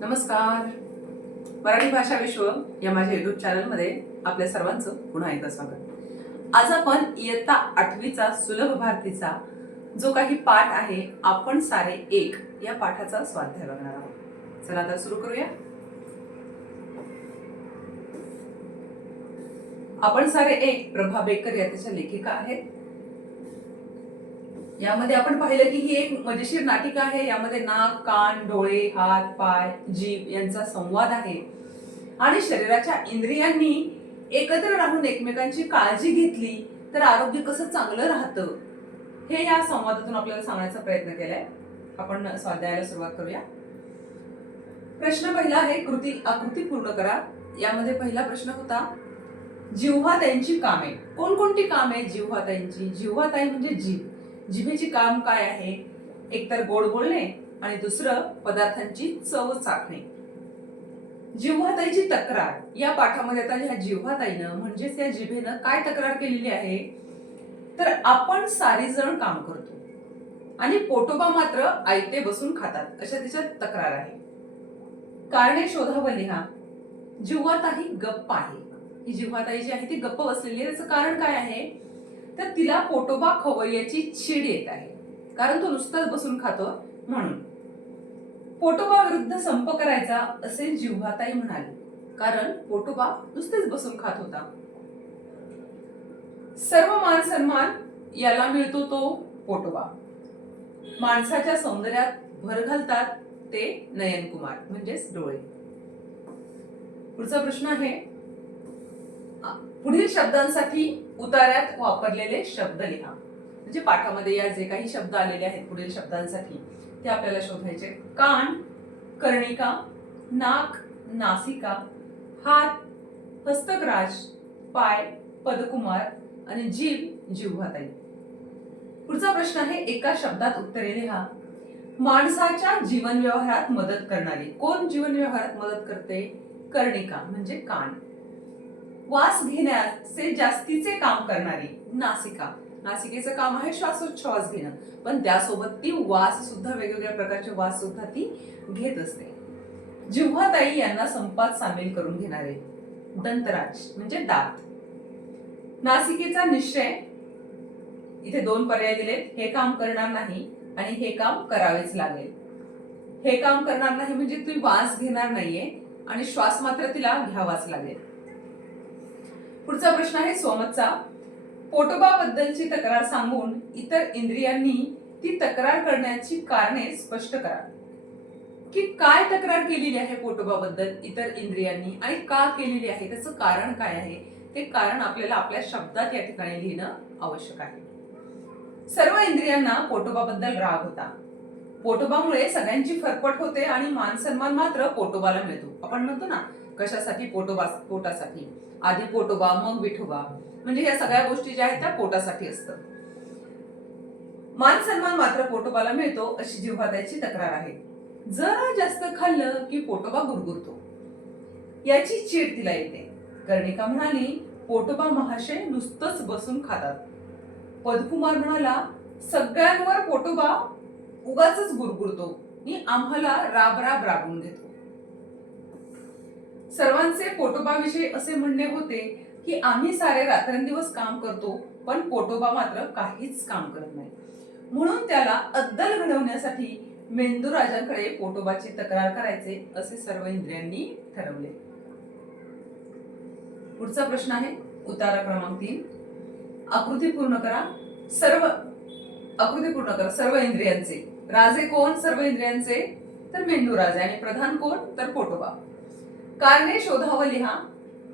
नमस्कार. मराठी भाषा विश्व या माझ्या युट्यूब चॅनलमध्ये आपल्या सर्वांचं पुन्हा एकदा स्वागत. आज आपण इयत्ता 8वीचा सुलभ भारतीचा जो काही पाठ आहे आपण सारे एक या पाठाचा स्वाध्याय बघणार आहोत. चला तर सुरू करूया. आपण सारे एक प्रभा बेकर या त्याच्या लेखिका आहेत. यामध्ये आपण पाहिलं की ही एक मजेशीर नाटिका आहे. यामध्ये नाक, कान, डोळे, हात, पाय, जीभ यांचा संवाद आहे आणि शरीराच्या इंद्रियांनी एकत्र राहून एकमेकांची काळजी घेतली तर आरोग्य कसं चांगलं राहतं हे या संवादातून आपल्याला सांगण्याचा प्रयत्न केलाय. आपण स्वाध्यायाला सुरुवात करूया. प्रश्न पहिला आहे आकृती पूर्ण करा. यामध्ये पहिला प्रश्न होता जिव्हाताईंची कामे. कोणकोणती कामे जिव्हाताईंची? जिव्हाताई म्हणजे जीभ. जिभेची काम काय आहे? एकतर गोड बोलणे आणि दुसरं पदार्थांची चव चाखणे. जिव्हाताईची तक्रार या पाठामध्ये आता ह्या जिव्हाताईनं म्हणजेच या जिभेनं काय तक्रार केलेली आहे तर आपण सारी जण काम करतो आणि पोटोबा मात्र आयते बसून खातात अशा तिच्या तक्रार आहे. कारणे शोधा व लिहा. जिव्हाताई गप्प आहे. ही जिव्हाताई जी आहे ती गप्प बसलेली आहे. त्याचं कारण काय आहे तर तिला पोटोबा खवय्याची चीड येत आहे कारण तो नुसताच बसून खातो म्हणून. पोटोबा विरुद्ध संप करायचा असे जिव्हाताई म्हणाली कारण पोटोबा नुसतेच बसून खात होता. सर्व मान सन्मान याला मिळतो तो पोटोबा. माणसाच्या सौंदर्यात भर घालतात ते नयनकुमार म्हणजेच डोळे. पुढचा प्रश्न आहे पुढील शब्दांसाठी उतार्यात वापरलेले शब्द लिहा. म्हणजे पाठामध्ये या जे काही शब्द आलेले आहेत पुढील शब्दांसाठी ते आपल्याला शोधायचे. कान, कर्णिका, नाक, नासिका, हात, हस्तग्राज, पाय, पदकुमार आणि जीभ, जिव्हाताई. पुढचा प्रश्न आहे एका शब्दात उत्तरे लिहा. माणसाच्या जीवन व्यवहारात मदत करणारी. कोण जीवन व्यवहारात मदत करते? कर्णिका म्हणजे कान. वास घेण्याचे जास्तीचे काम करणारी नासिका. नासिकेचं काम आहे श्वासोच्छवास घेणं पण त्यासोबत ती वास सुद्धा वेगवेगळ्या प्रकारचे वास सुद्धा ती घेत असते. जिव्हाताई यांना संपात सामील करून घेणारे दंतराज म्हणजे दात. नासिकेचा निश्चय. इथे दोन पर्याय दिलेत. हे काम करणार नाही आणि हे काम करावेच लागेल. हे काम करणार नाही म्हणजे ती वास घेणार नाहीये आणि श्वास मात्र तिला घ्यावाच लागेल. पुढचा प्रश्न आहे सोमतचा. पोटोबाबद्दलची तक्रार सांगून इतर इंद्रियांनी ती तक्रार करण्याची कारणे स्पष्ट करा. की काय तक्रार केलेली आहे पोटोबाबद्दल इतर इंद्रियांनी आणि का केलेली आहे त्याचं कारण काय आहे ते कारण आपल्याला आपल्या शब्दात या ठिकाणी लिहिणं आवश्यक आहे. सर्व इंद्रियांना पोटोबाबद्दल राग होता. पोटोबामुळे सगळ्यांची फरफट होते आणि मान सन्मान मात्र पोटोबाला मिळतो. आपण म्हणतो ना कशासाठी? पोटासाठी. आधी पोटोबा मग विठोबा म्हणजे या सगळ्या गोष्टी ज्या आहेत त्या पोटासाठी असतात. मान सन्मान मात्र पोटोबाला मिळतो अशी जिव्हाताईची तक्रार आहे. जरा जास्त खाल्लं की पोटोबा गुरगुरतो याची चीड तिला येते. कर्णिका म्हणाली पोटोबा महाशय नुसतंच बसून खातात. पदकुमार म्हणाला सगळ्यांवर पोटोबा उगाचच गुरगुरतो आणि आम्हाला राब राबून घेतो. सर्वांचे पोटोबाविषयी असे म्हणणे होते की आम्ही सारे रात्रंदिवस काम करतो पण पोटोबा मात्र काहीच काम करत नाही. म्हणून त्याला अद्दल घडवण्यासाठी मेंदूराजांकडे पोटोबाची तक्रार करायचे असे सर्व इंद्रियांनी ठरवले. पुढचा प्रश्न आहे उतारा क्रमांक 3. आकृती पूर्ण करा. सर्व इंद्रियांचे. राजे कोण? सर्व इंद्रियांचे तर मेंदूराजे आणि प्रधान कोण तर पोटोबा. कारणे शोधावं लिहा.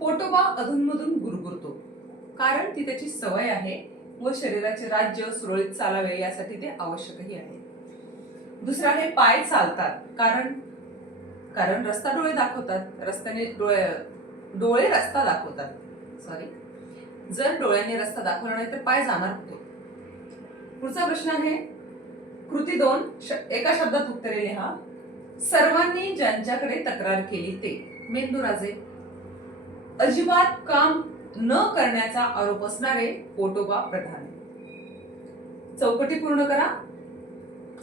पोटोबा अधूनमधून गुरगुरतो कारण ती त्याची सवय आहे व शरीराचे राज्य सुरळीत चालावे यासाठी ते आवश्यकही आहे. दुसरा आहे पाय चालतात कारण रस्ता डोळे दाखवतात. डोळे रस्ता दाखवतात. जर डोळ्यांनी रस्ता दाखवला नाही तर पाय जाणार होते. पुढचा प्रश्न आहे कृती 2. एका शब्दात उत्तरे लिहा. सर्वांनी ज्यांच्याकडे तक्रार केली ते. मेंदूराजे. अजिबात काम न करण्याचा आरोप असणारे पोटोबा प्रधान. चौकटी पूर्ण करा.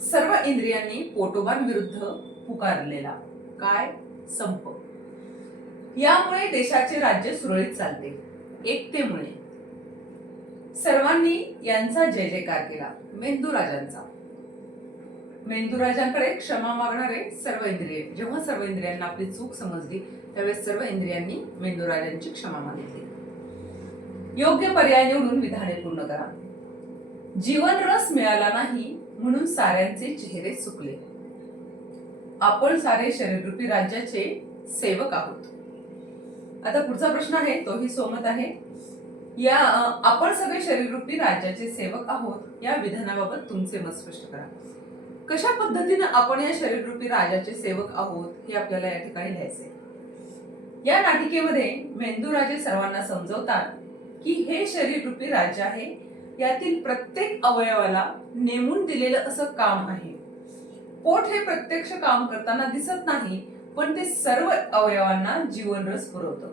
सर्व इंद्रियांनी पोटोबांविरुद्ध पुकारलेला काय संप. यामुळे देशाचे राज्य सुरळीत चालते. एकतेमुळे सर्वांनी यांचा जय जयकार केला. मेंदूराजांचा. मेंदूराजांकडे क्षमा मागणारे सर्व इंद्रिय. जेव्हा सर्व इंद्रियांना आपली चूक समजली त्यावेळेस सर्व इंद्रियांनी मेंदूराजांची क्षमा मागितली. योग्य पर्याय निवडून विधाने पूर्ण करा. जीवन रस मिळाला नाही म्हणून साऱ्यांचे चेहरे सुकले. आपण सारे शरीररूपी राज्याचे सेवक आहोत. आता पुढचा प्रश्न आहे तोही सोमत आहे. या आपण सगळे शरीररूपी राज्याचे सेवक आहोत या विधानाबाबत तुमचे मत स्पष्ट करा. कशा पद्धतीने आपण या शरीररूपी राजाचे सेवक आहोत हे आपल्याला या ठिकाणी लिहायचे. या नाटिकेमध्ये मेंदूराजे सर्वांना समजवतात की हे शरीररूपी राज्य आहे. यातील प्रत्येक अवयवाला नेमून दिलेलं असं काम आहे. पोट हे प्रत्यक्ष काम करताना दिसत नाही पण ते सर्व अवयवांना जीवनरस पुरवतं.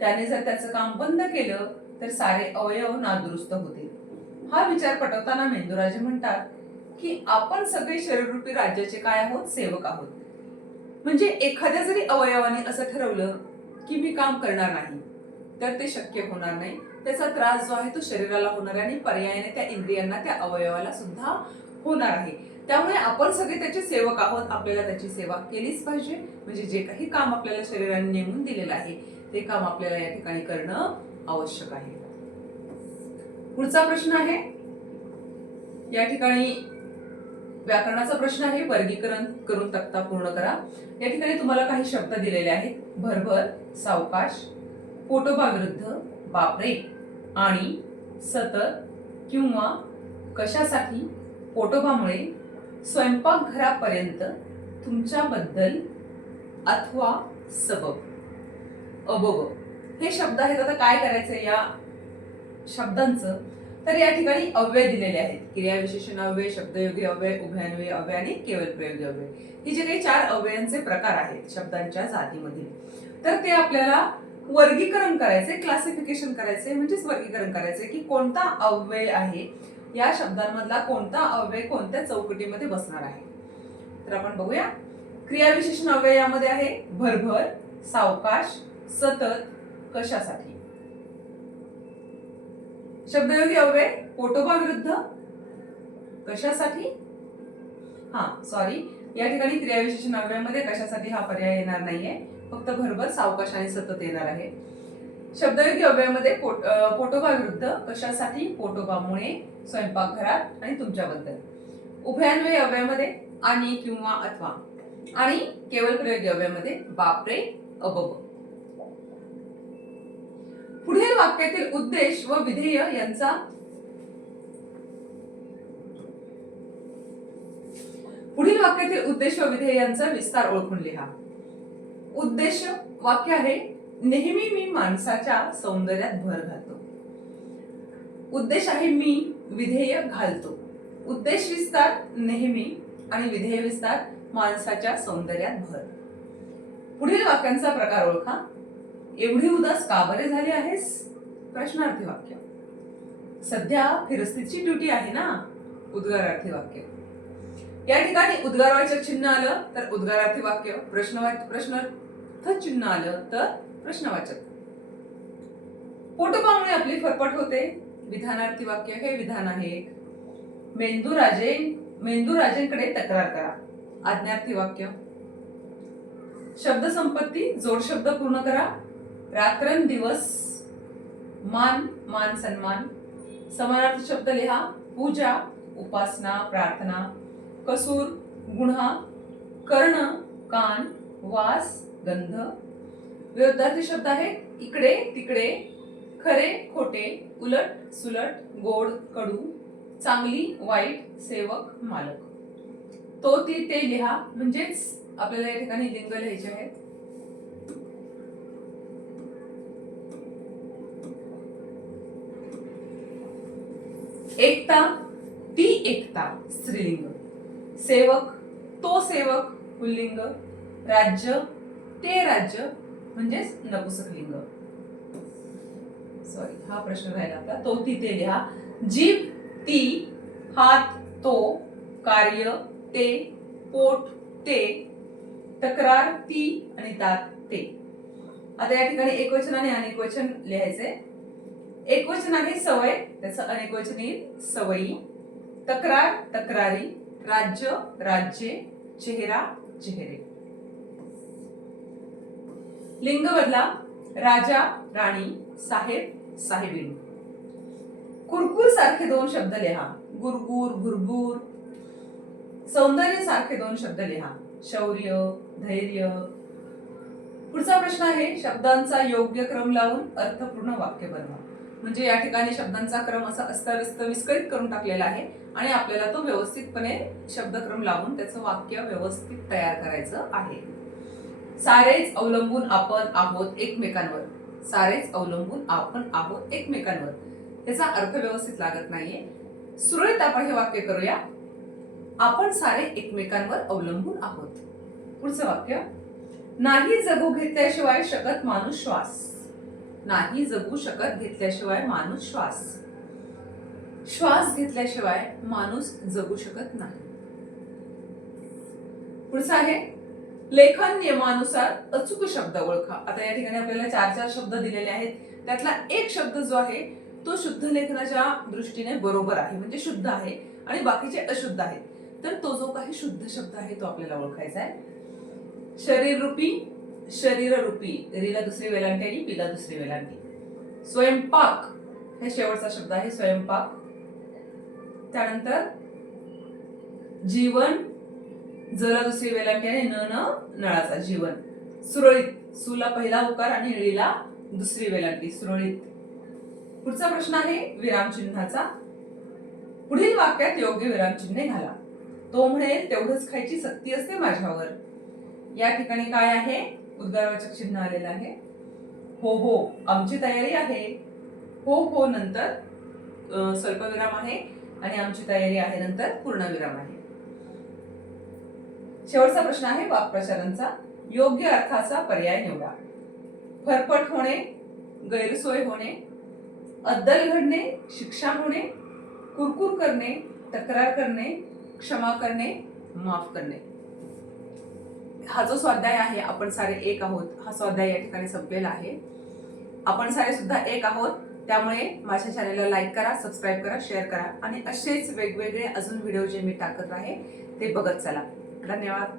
त्याने जर त्याचं काम बंद केलं तर सारे अवयव नादुरुस्त होतील. हा विचार पटवताना मेंदूराजे म्हणतात की आपण सगळे शरीररूपी राज्याचे काय आहोत सेवक आहोत. म्हणजे एखाद्या जरी अवयवाने असं ठरवलं की मी काम करणार नाही तर ते शक्य होणार नाही. त्याचा त्रास जो आहे तो शरीराला होणार आहे आणि पर्यायाने त्या इंद्रियांना त्या अवयवाला सुद्धा होणार आहे. त्यामुळे आपण सगळे त्याचे सेवक आहोत. आपल्याला त्याची सेवा केलीच पाहिजे. म्हणजे जे काही काम आपल्याला शरीराने नेमून दिलेलं आहे ते काम आपल्याला या ठिकाणी करणं आवश्यक आहे. पुढचा प्रश्न आहे या ठिकाणी व्याकरणाचा प्रश्न आहे. वर्गीकरण करून तक्ता पूर्ण करा. या ठिकाणी तुम्हाला काही शब्द दिलेले आहेत. भरभर, सावकाश, पोटोबा विरुद्ध, बापरे, आणि, सतत, किंवा, कशासाठी, पोटोबामुळे, स्वयंपाकघरापर्यंत, तुमच्याबद्दल, अथवा, सबब. अबब हे शब्द आहेत. आता काय करायचं या शब्दांचं तर या ठिकाणी अव्यय दिलेले आहेत. क्रियाविशेषण अव्यय, शब्दयोगी अव्यय, उभयान्वयी अव्यय आणि केवळ प्रयोगी अव्यय. हे जे काही 4 अव्ययांचे प्रकार आहेत शब्दांच्या जातीमधील तर ते आपल्याला वर्गीकरण करायचे, क्लासिफिकेशन करायचे, म्हणजेच वर्गीकरण करायचे की कोणता अव्यय आहे, या शब्दांमधला कोणता अव्यय कोणत्या चौकटीमध्ये बसणार आहे. तर आपण बघूया. क्रियाविशेषण अव्यय यामध्ये आहे भरभर, सावकाश, सतत, कशासाठी. शब्दयोगी अव्यय पोटोबा विरुद्ध, कशासाठी. या ठिकाणी क्रियाविशेषण अव्ययामध्ये कशासाठी हा पर्याय येणार नाहीये. फक्त भरभर, सावकाश आणि सतत येणार आहे. शब्दयोगी अव्ययामध्ये पोटोबा विरुद्ध, कशासाठी, पोटोबामुळे, स्वयंपाकघरात आणि तुमच्याबद्दल. उभयान्वयी अव्ययामध्ये आणि, किंवा, अथवा. आणि केवळ प्रयोगी अव्ययामध्ये बापरे, अबब. पुढील वाक्यातील उद्देश व विधेय यांचा विस्तार ओळखून लिहा. उद्देश वाक्य आहे नेहमी मी माणसाच्या सौंदर्यात भर घालतो. उद्देश आहे मी, विधेय घालतो. उद्देश विस्तार नेहमी आणि विधेय विस्तार माणसाच्या सौंदर्यात भर. पुढील वाक्यांचा प्रकार ओळखा. एवढी उदास का बरे झाले आहेस, प्रश्नार्थी वाक्य. सध्या फिरस्तीची ड्युटी आहे ना, उद्गारार्थी वाक्य. या ठिकाणी उद्गारवाचक चिन्ह आलं तर उद्गारार्थी वाक्य, प्रश्नार्थ चिन्ह आलं तर प्रश्नवाचक. पोटोबामुळे आपली फरफट होते, विधानार्थी वाक्य. हे विधान आहे. मेंदूराजेंकडे तक्रार करा, आज्ञार्थी वाक्य. शब्द संपत्ती जोड शब्द पूर्ण करा. रात्रंदिवस, मान, मान सन्मान. समानार्थी शब्द लिहा. पूजा, उपासना, प्रार्थना. कसूर, गुन्हा. कर्ण, कान, वास, गंध. विरुद्धार्थी शब्द आहे इकडे, तिकडे, खरे, खोटे, उलट, सुलट, गोड, कडू, चांगली, वाईट, सेवक, मालक. तो, ती, ते लिहा. म्हणजेच आपल्याला या ठिकाणी लिंग लिहायचे आहेत. एकता, ती एकता, स्त्रीलिंग. सेवक, तो सेवक, पुल्लिंग. राज्य, ते राज्य, म्हणजेच नपुंसकलिंग. हा प्रश्न राहिला आपला. तो, ती, ते लिहा. जीभ, ती, हात, तो, कार्य ते, पोट ते, तक्रार ती आणि दात ते. आता या ठिकाणी एकवचन आणि अनेकवचन लिहायचे. एकवचन आहे सवय, त्याचं अनेकवचन येईल सवयी. तक्रार तक्रारी, राज्य राज्ये, चेहरा चेहरे. लिंग बदला. राजा राणी, साहेब साहेबीण. कुरकुर सारखे दोन शब्द लिहा. गुरगुर भुरभुर. सौंदर्य सारखे दोन शब्द लिहा. शौर्य धैर्य. पुढचा प्रश्न आहे शब्दांचा योग्य क्रम लावून अर्थपूर्ण वाक्य बनवा. म्हणजे या ठिकाणी शब्दांचा क्रम असा अस्ताव्यस्त विस्कळीत करून टाकलेला आहे आणि आपल्याला तो व्यवस्थितपणे शब्दक्रम लावून त्याचं वाक्य व्यवस्थित तयार करायचं आहे. सारेच अवलंबून आपण आहोत एकमेकांवर. सारेच अवलंबून आपण आहोत एकमेकांवर. त्याचा अर्थ व्यवस्थित लागत नाहीये. सुरळीत आपण हे वाक्य करूया. आपण सारे एकमेकांवर अवलंबून आहोत. पुढचं वाक्य. नाही जगू घेतल्याशिवाय शकत माणूस श्वास. नाही जगू शकत घेतल्याशिवाय माणूस श्वास. श्वास घेतल्याशिवाय माणूस जगू शकत नाही. पुढचं आहे लेखन नियमानुसार अचूक शब्द ओळखा. आता या ठिकाणी आपल्याला 4 शब्द दिलेले आहेत. त्यातला एक शब्द जो आहे तो शुद्ध लेखनाच्या दृष्टीने बरोबर आहे, म्हणजे शुद्ध आहे, आणि बाकीचे अशुद्ध आहेत. तर तो जो काही शुद्ध शब्द आहे तो आपल्याला ओळखायचा आहे. शरीर रूपी, शरीर रूपी. रीला दुसरी वेलांटी आणि पीला दुसरी वेलांटी. स्वयंपाक हे शेवटचा शब्द आहे, स्वयंपाक. त्यानंतर जीवन, जला दुसरी वेलांटी आणि नळाचा जीवन. सुरळीत. सुला पहिला उकार आणि ळीला दुसरी वेलांटी, सुरळीत. पुढचा प्रश्न आहे विरामचिन्हाचा. पुढील वाक्यात योग्य विरामचिन्हे घाला. तो म्हणेल तेवढंच खायची सक्ती असते माझ्यावर. या ठिकाणी काय आहे? उद्गारवाचक चिन्ह आलेलं आहे. हो हो आमची तयारी आहे. हो हो नंतर स्वल्पविराम आहे आणि आमची तयारी आहे नंतर पूर्णविराम आहे. शेवटचा प्रश्न आहे वाक्प्रचारांचा. योग्य अर्थाचा पर्याय निवडा. फरफट होणे, गैरसोय होणे, अद्दल घडणे, शिक्षा होणे, कुरकुर करणे, तक्रार करणे, क्षमा करणे, माफ करणे. हा जो स्वाध्याय आहे आपण सारे एक आहोत, हा स्वाध्याय या ठिकाणी संपलेला आहे. आपण सारे सुद्धा एक आहोत. त्यामुळे माझ्या चॅनलला लाईक करा, सबस्क्राईब करा, शेअर करा आणि असेच वेगवेगळे अजून व्हिडिओ जे मी टाकत आहे ते बघत चला. धन्यवाद.